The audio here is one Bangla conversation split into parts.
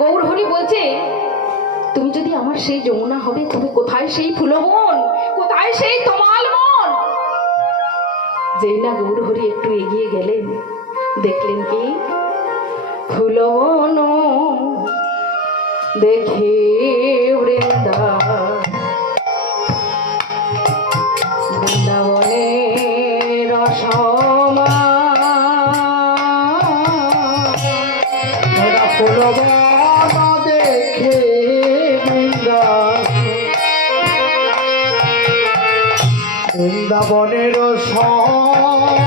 গৌর হরি বলছে, তুমি যদি আমার সেই যমুনা হবে, তুমি কোথায় সেই ফুলবন? কোথায় সেই তোমাল মন যেই না গৌর হরি একটু এগিয়ে গেলেন, দেখলেন কি? ফুলবন দেখে বৃন্দা বৃন্দাবনে রসমা বৃন্দাবনের সমা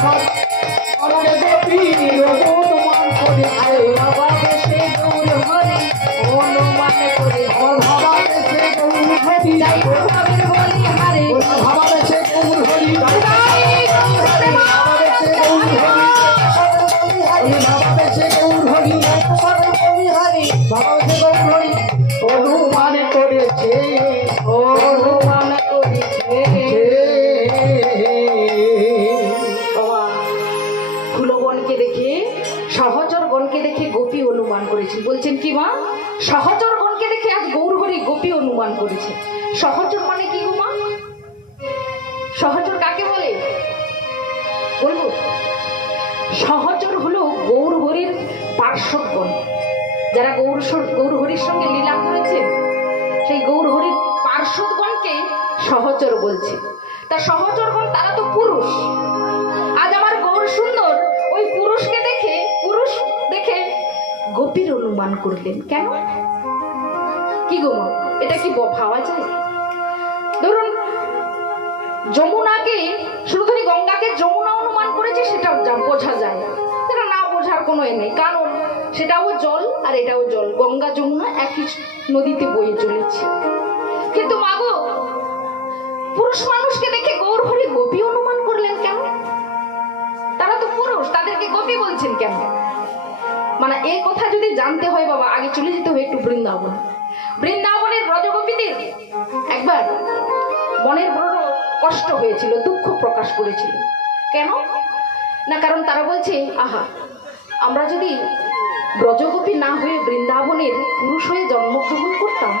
করেছে পার্শ্বগণ যারা গৌর স- গৌর হরির সঙ্গে লীলা করেছে সেই গৌর হরির পার্শ্বদগণকে সহচর বলছে। তা সহচরগণ তারা তো পুরুষ। আজ আমার গৌর সুন্দর ওই পুরুষকে দেখে, পুরুষ দেখে গোপীর অনুমান করলেন। কেন? কি গো এটা কি ভাবা যায়? ধরুন যমুনাকে শুধু ধরি গঙ্গাকে যমুনা অনুমান করেছে সেটা বোঝা যায়। সেটা না বোঝার কোনো এ নেই। কারণ সেটাও জল আর এটাও জল। গঙ্গা, যমুনা একই নদীতে বয়ে চলেছে। কিন্তু মাগো পুরুষ মানুষকে দেখে গৌর হরি গোপী অনুমান করলেন কেন? তারা তো পুরুষ, তাদেরকে গোপী বলছেন কেন? মানে এই কথা যদি জানতে হয় বাবা, আগে চলে যেতে হয় একটু বৃন্দাবন। বৃন্দাবনের ব্রজগোপীদের একবার মনের বড় কষ্ট হয়েছিল, দুঃখ প্রকাশ করেছিল। কেন? না, কারণ তারা বলছে, আহা, আমরা যদি ব্রজগোপী না হয়ে বৃন্দাবনের পুরুষ হয়ে জন্মগ্রহণ করতাম,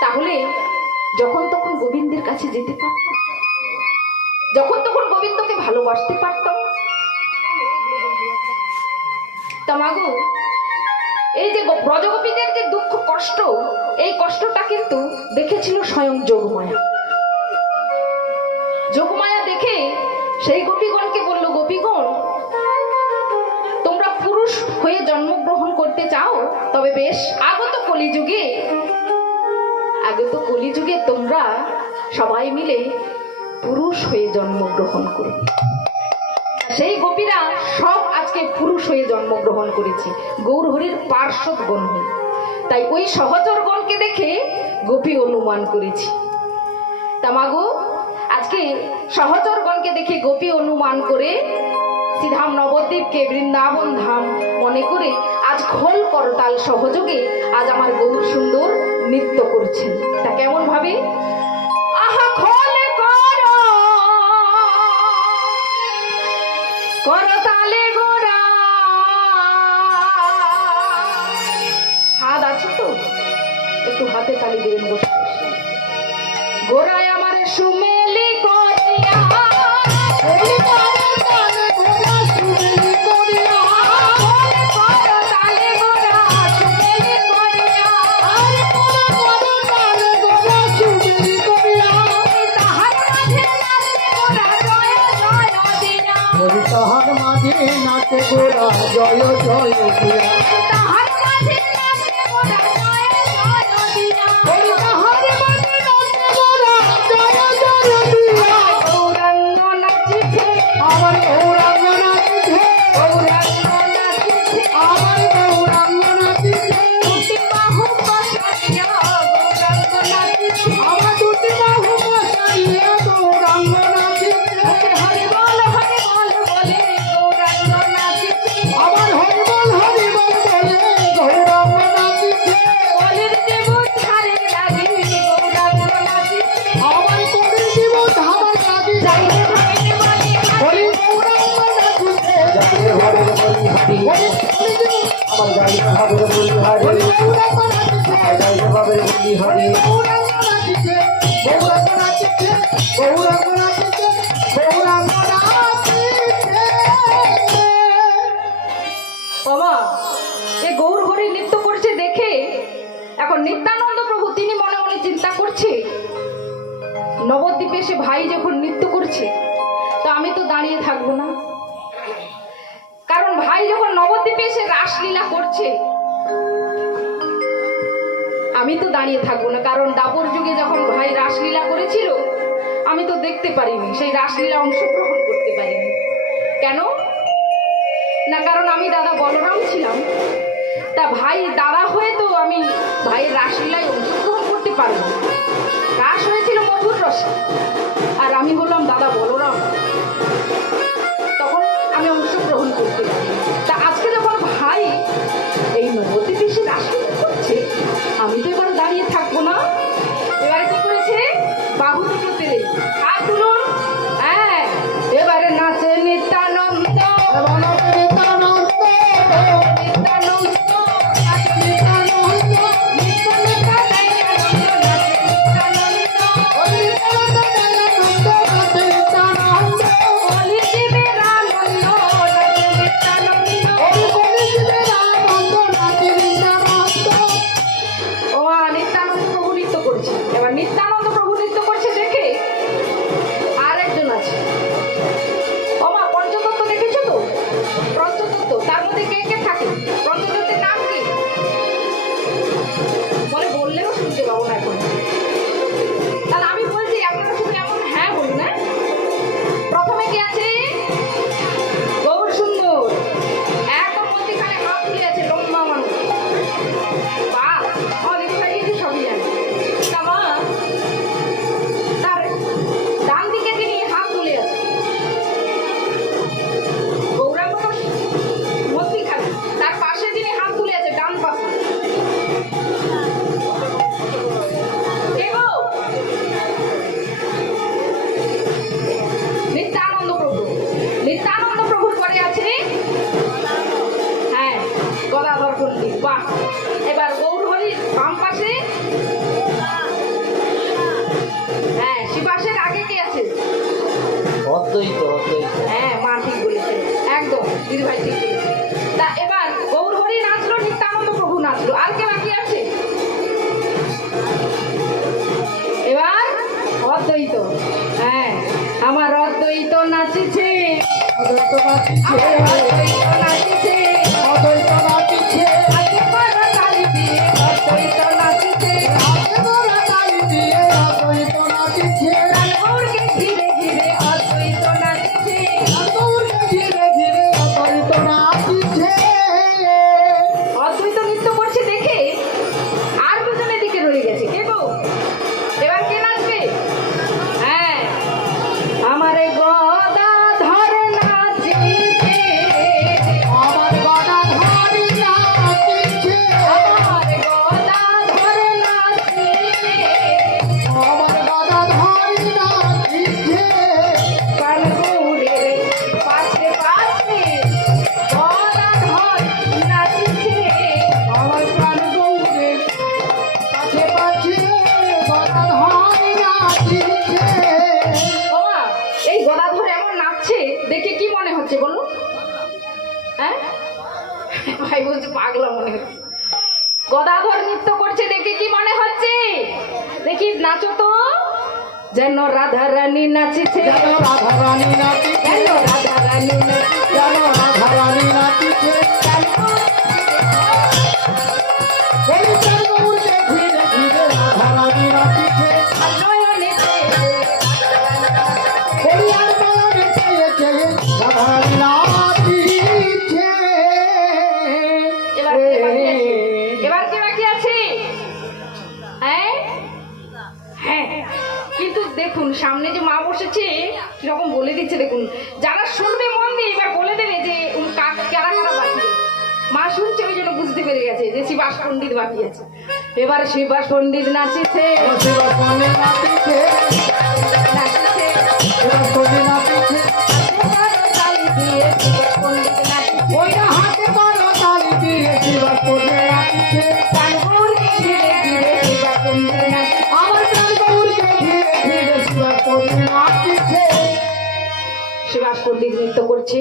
তাহলে যখন তখন গোবিন্দের কাছে যেতে পারতাম। যখন তখন গোবিন্দকে ভালোবাসতে পারতাম। তা মাগো, এই যে ব্রজগোপীদের যে দুঃখ, কষ্ট, এই কষ্টটা কিন্তু দেখেছিল স্বয়ং যোগমায়া। যোগমায়া দেখে সেই গোপীগণ কলিযুগে তোমরা সবাই মিলে পুরুষ হয়ে জন্মগ্রহণ করবে সেই গোপীরা সব আজকে পুরুষ হয়ে জন্মগ্রহণ করেছে। গৌরহরির পার্শ্বদ গণ হয়ে তাই ওই সহচর গণকে দেখে গোপী অনুমান করেছি। তামাগো আজকে সহচর গণকে দেখে গোপী অনুমান করে শ্রীধাম নবদ্বীপকে বৃন্দাবন ধাম মনে করে আজ খোল করতাল সহযোগে আজ আমার গৌর সুন্দর নৃত্য করছেন। তা কেমন ভাবে? আহা, খোলে করতালে গোড়া। হাত আছে তো? একটু হাতে তালি দিয়ে নেব গোড়ায় আমার সুমেলি এসে ভাই যখন নৃত্য করছে, তো আমি তো দাঁড়িয়ে থাকব না। কারণ ভাই যখন নবদ্বীপে এসে রাসলীলা করছে, আমি তো দাঁড়িয়ে থাকব না। কারণ দাপর যুগে যখন ভাই রাসলীলা করেছিল, আমি তো দেখতে পারিনি, সেই রাসলীলা অংশগ্রহণ করতে পারিনি। কেন? না, কারণ আমি দাদা বলরাম ছিলাম। তা ভাই দাদা হয়ে তো আমি ভাইয়ের রাসলীলায় অংশগ্রহণ করতে পারব রাস হয়েছিল মধুর রস। আর আমি বললাম, দাদা বলরাম তখন আমি অংশগ্রহণ করতে তা আজকে যখন ভাই এই নবতী এসে রাষ্ট্র করছে, আমি তো এবার দাঁড়িয়ে থাকব না। এবার কি করেছে? বাহু দুটো তেলে আর তুলুন Juanita অদ্বৈত অদ্বৈত। হ্যাঁ মা ঠিক বলেছে একদম দিদিভাই ঠিক তা এবার গৌর হরি নাচলো, নিত্যানন্দ প্রভু নাচলো। আর কে বাকি আছে? এবার অদ্বৈত। হ্যাঁ আমার অদ্বৈত নাচিছে। অদ্বৈত নাচিছে। ভাই বলছে পাগলা মনে হচ্ছে। গদাধর নৃত্য করছে দেখে কি মনে হচ্ছে? দেখি নাচো তো। যেন রাধা রানী নাচিছে। যেন রাধা রানী নাচিছে। যেন রাধা রানী নাচিছে। যেন রাধা রানী নাচিছে। মা শুনছে ওই জন্য বুঝতে পেরে গেছে যে শিবাস পণ্ডিত বাকি আছে এবার শিবাস পণ্ডিত নাচিছে। শিবাস পণ্ডিত নাচিছে। নাচিছে। শিবাস পণ্ডিত নাচিছে। শিবাস নৃত্য করছে।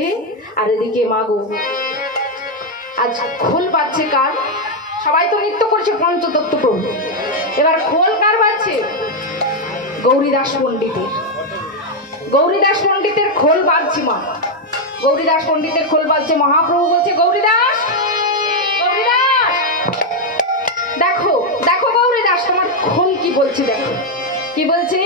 আর এদিকে মাগো আজ খোল বাজছে কার? সবাই তো নৃত্য করছে পঞ্চতত্ত্ব প্রভু। এবার খোল কার বাজছে? গৌরীদাস পণ্ডিতের। গৌরীদাস পণ্ডিতের খোল বাজছে মা। গৌরীদাস পণ্ডিতের খোল বাজছে মহাপ্রভু বলছে, গৌরীদাস! গৌরীদাস! দেখো দেখো গৌরীদাস তোমার খোল কি বলছে দেখো। কি বলছে?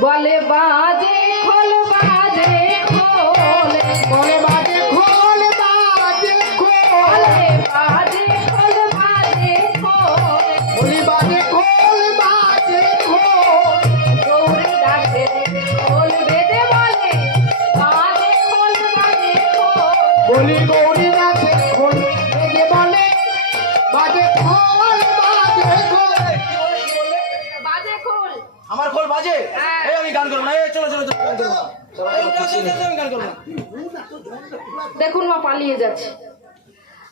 বলে বাজে, খোল বাজে, খোল, বলে বাজে, খোল বাজে? হ্যাঁ। এই আমি গান করব না এই চলো চলো চলো গান করব। দেখুন মা পালিয়ে যাচ্ছে।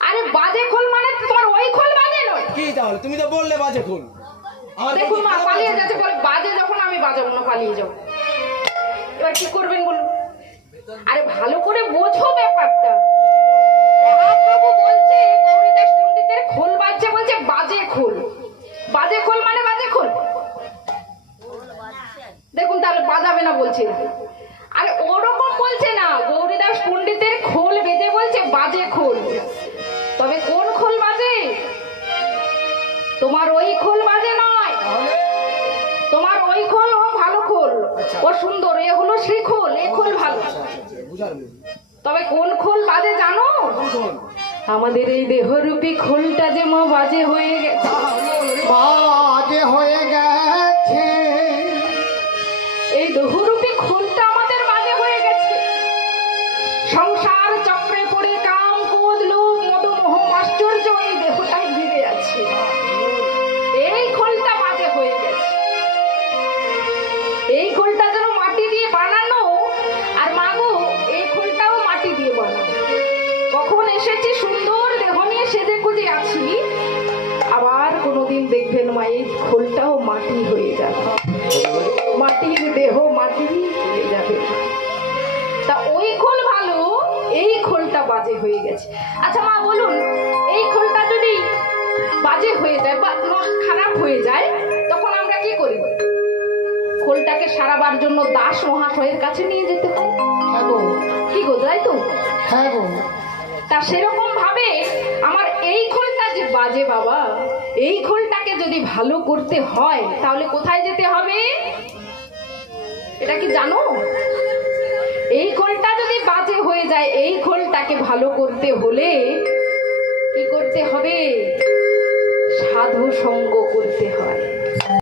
আরে বাজে খোল মানে তোমার ওই খোল বাজে নয়। কি তাহলে? তুমি তো বললে বাজে খোল। দেখুন মা পালিয়ে যাচ্ছে বলে বাজে যখন আমি বাজাবো না পালিয়ে যাব। এবার কি করবেন বলুন? আরে ভালো করে বোঝো ব্যাপারটা। মহাপ্রভু বলছে। বলছে। আরে ওরকম বলছে না গৌরীদাস পণ্ডিতের খোল বেজে বলছে বাজে খোল। তবে কোন খোল বাজে? তোমার ওই খোল বাজে নয়। তোমার ওই খোল ও ভালো খোল। ও সুন্দর এ হলো শ্রী খোল এ খোল ভালো। তবে কোন খোল বাজে জানো? আমাদের এই দেহরূপী খোলটা যে মা বাজে হয়ে গেছে বাজে হয়ে গেছে। এই দেহটাই ঘিরে আছে। এই খোলটা বাজে হয়ে গেছে। এই খোলটা যেন মাটি দিয়ে বানানো আর মাগো, এই খোলটাও মাটি দিয়ে বানানো। কখন এসেছি সুন্দর দেহ নিয়ে সেজে খুঁজে আছি, আবার কোনোদিন দেখবেন মা, এই খোলটাও মাটি হয়ে যাবে। মাটির দেহ মাটি হয়ে যাবে। তা ওই খোল ভালো, এই খোলটা বাজে হয়ে গেছে। আচ্ছা মা, বলুন বাজে হয়ে যায় বা খারাপ হয়ে যায় তখন আমরা কি করি? খোলটাকে সারাবার জন্য দাস মহাশয়ের কাছে নিয়ে যেতে হয়। হ্যাঁ কি গো তাই তো? হ্যাঁ তা সেরকম ভাবে আমার এই খোলটা যে বাজে বাবা এই খোলটাকে যদি ভালো করতে হয় তাহলে কোথায় যেতে হবে? এটা কি জানো? এই খোলটা যদি বাজে হয়ে যায় এই খোলটাকে ভালো করতে হলে কি করতে হবে? সাধু সঙ্গ করতে হয়।